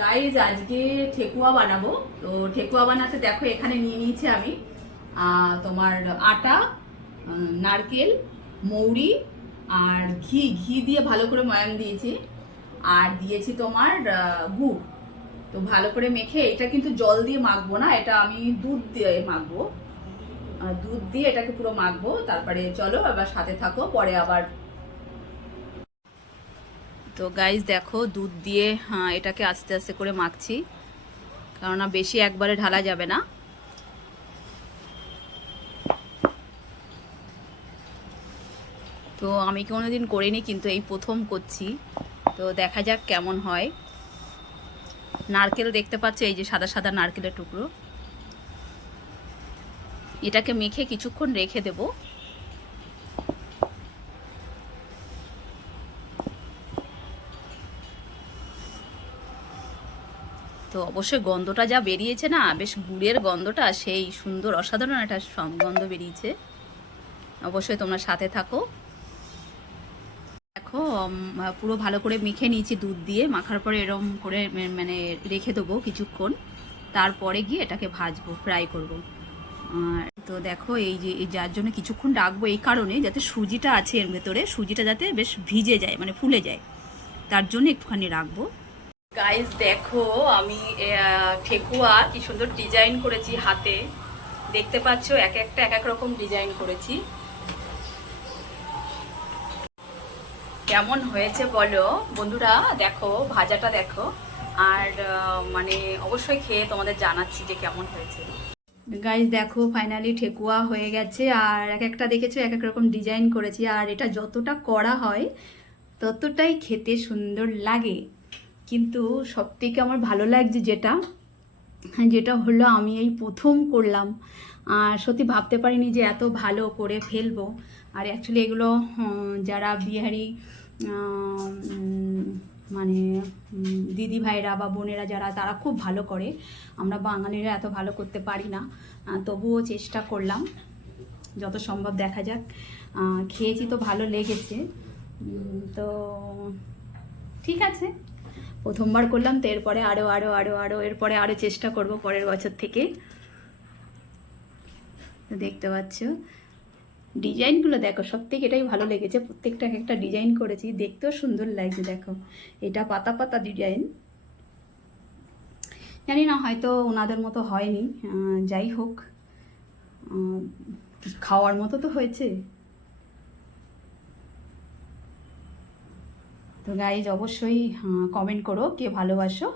Guys আজকে ঠেকুয়া বানাবো। তো ঠেকুয়া বানাতে দেখো, এখানে নিয়ে নিয়েছি আমি তোমার আটা নারকেল, মৌরি আর ঘি। ঘি দিয়ে ভালো করে ময়াম দিয়েছি। আর দিয়েছি তোমার গুড়। তো ভালো করে মেখে, এটা কিন্তু জল দিয়ে মাখবো না, এটা আমি দুধ দিয়ে মাখবো। দুধ দিয়ে এটাকে পুরো মাখবো। তারপরে চলো, এবার সাথে থাকো, পরে আবার তো গাইজ দেখো দুধ দিয়ে হ্যাঁ, এটাকে আস্তে আস্তে করে মাখছি। কেননা বেশি একবারে ঢালা যাবে না। তো আমি কোনোদিন করিনি কিন্তু এই প্রথম করছি। তো দেখা যাক কেমন হয়। নারকেল দেখতে পাচ্ছ এই যে সাদা সাদা নারকেলের টুকরো। এটাকে মেখে কিছুক্ষণ রেখে দেবো। তো অবশ্যই গন্ধটা যা বেরিয়েছে না, বেশ গুড়ের গন্ধটা, সেই সুন্দর অসাধারণ একটা গন্ধ বেরিয়েছে। অবশ্যই তোমরা সাথে থাকো। দেখো পুরো ভালো করে মেখে নিয়েছি দুধ দিয়ে। মাখার পরে এরম করে মানে রেখে দেবো কিছুক্ষণ। তারপরে গিয়ে এটাকে ভাজবো, ফ্রাই করব। আর তো দেখো, এই যে যার জন্য কিছুক্ষণ রাখব এই কারণে, যাতে সুজিটা আছে এর ভেতরে, সুজিটা যাতে বেশ ভিজে যায় মানে ফুলে যায়। তার জন্য একটুখানি রাখব। গাইস দেখো, আমি ঠেকুয়া, কি সুন্দর ডিজাইন করেছি হাতে। দেখতে পাচ্ছ, এক একটা, এক এক রকম ডিজাইন করেছি। কেমন হয়েছে বলো? বন্ধুরা, দেখো, ভাজাটা দেখো। আর মানে অবশ্যই খেয়ে তোমাদের জানাচ্ছি যে কেমন হয়েছে। গাইজ দেখো ফাইনালি ঠেকুয়া হয়ে গেছে। আর, এক একটা দেখেছ, এক এক রকম ডিজাইন করেছি। আর, এটা যতটা করা হয়, ততটাই খেতে সুন্দর লাগে। কিন্তু সবথেকে আমার ভালো লাগছে যেটা হ্যাঁ, যেটা হলো আমি এই প্রথম করলাম। আর সত্যি ভাবতে পারিনি যে এত ভালো করে ফেলব। আর অ্যাকচুয়ালি এগুলো যারা বিহারি মানে দিদি ভাইরা বা বোনেরা যারা তারা খুব ভালো করে। আমরা বাঙালিরা এত ভালো করতে পারি না। তবুও চেষ্টা করলাম। যত সম্ভব দেখা যাক। খেয়েছি তো ভালো লেগেছে। তো ঠিক আছে। প্রথমবার করলাম, তো এরপরে আরও আরও আরও আরও এরপরে আরও চেষ্টা করব পরের বছর থেকে। দেখতে পাচ্ছ। ডিজাইনগুলো দেখো সব থেকে এটাই ভালো লেগেছে। প্রত্যেকটা একটা ডিজাইন করেছি, দেখতেও সুন্দর লাগছে, দেখো। এটা পাতা পাতা ডিজাইন। জানি না, হয়তো ওনাদের মতো হয়নি। যাই হোক। খাওয়ার মতো তো হয়েছে। তো গাইজ অবশ্যই কমেন্ট করো কে ভালোবাসো।